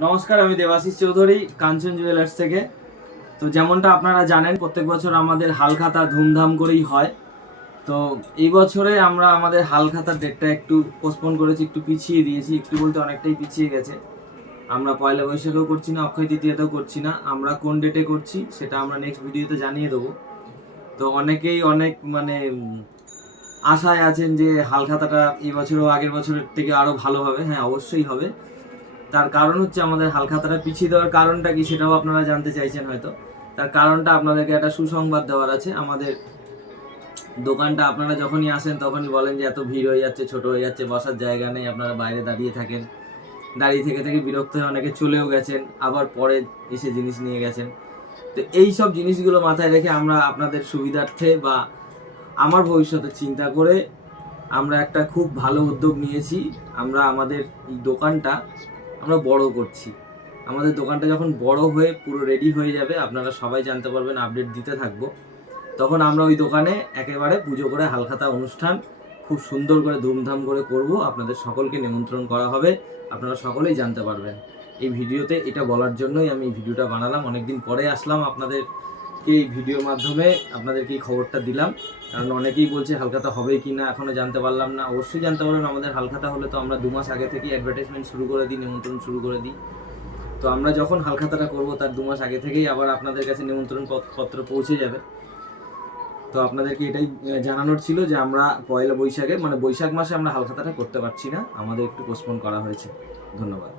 নমস্কার, আমি দেবাশিস চৌধুরী কাঞ্চন জুয়েলার্স থেকে। তো যেমনটা আপনারা জানেন, প্রত্যেক বছর আমাদের হালখাতা ধুমধাম করেই হয়। তো এই বছরে আমরা আমাদের হালখাতার ডেটটা একটু পোস্টপোন করেছি, একটু পিছিয়ে দিয়েছি। একটু বলতে অনেকটাই পিছিয়ে গেছে। আমরা পয়লা বৈশাখেও করছি না, অক্ষয় তৃতীয়াতেও করছি না। আমরা কোন ডেটে করছি সেটা আমরা নেক্সট ভিডিওতে জানিয়ে দেবো। তো অনেকেই অনেক আশায় আছেন যে হালখাতাটা এই বছরও আগের বছরের থেকে আরও ভালো হবে। হ্যাঁ, অবশ্যই হবে। তার কারণ হচ্ছে আমাদের হালখাতাটা পিছিয়ে দেওয়ার কারণটা কি সেটাও আপনারা জানতে চাইছেন হয়তো। তার কারণটা আপনাদেরকে একটা সুসংবাদ দেওয়ার আছে। আমাদের দোকানটা আপনারা যখনই আসেন তখনই বলেন যে এত ভিড় হয়ে যাচ্ছে, ছোট হয়ে যাচ্ছে, বসার জায়গা নেই, আপনারা বাইরে দাঁড়িয়ে থাকেন। দাঁড়িয়ে থেকে থেকে বিরক্ত হয়ে অনেকে চলেও গেছেন, আবার পরে এসে জিনিস নিয়ে গেছেন। তো এই সব জিনিসগুলো মাথায় রেখে আমরা আপনাদের সুবিধার্থে বা আমার ভবিষ্যতের চিন্তা করে আমরা একটা খুব ভালো উদ্যোগ নিয়েছি। আমরা আমাদের এই দোকানটা আমরা বড় করছি। আমাদের দোকানটা যখন বড় হয়ে পুরো রেডি হয়ে যাবে, আপনারা সবাই জানতে পারবেন, আপডেট দিতে থাকবো। তখন আমরা ওই দোকানে একেবারে পুজো করে হালখাতা অনুষ্ঠান খুব সুন্দর করে ধুমধাম করে করব। আপনাদের সকলকে নিমন্ত্রণ করা হবে, আপনারা সকলেই জানতে পারবেন। এই ভিডিওতে এটা বলার জন্যই আমি এই ভিডিওটা বানালাম। অনেকদিন পরে আসলাম আপনাদেরকে এই ভিডিওর মাধ্যমে আপনাদেরকে এই খবরটা দিলাম। কারণ অনেকেই বলছে হালখাতা হবে কি না এখনও জানতে পারলাম না। অবশ্যই জানতে পারবেন। আমাদের হালখাতা হলে তো আমরা 2 মাস আগে থেকেই অ্যাডভার্টাইজমেন্ট শুরু করে দিই, নিমন্ত্রণ শুরু করে দিই। তো আমরা যখন হালখাতাটা করব তার 2 মাস আগে থেকেই আবার আপনাদের কাছে নিমন্ত্রণ পত্র পৌঁছে যাবে। তো আপনাদেরকে এটাই জানানোর ছিল যে আমরা পয়লা বৈশাখে বৈশাখ মাসে আমরা হালখাতাটা করতে পারছি না, আমাদের একটু পোস্টপোন করা হয়েছে। ধন্যবাদ।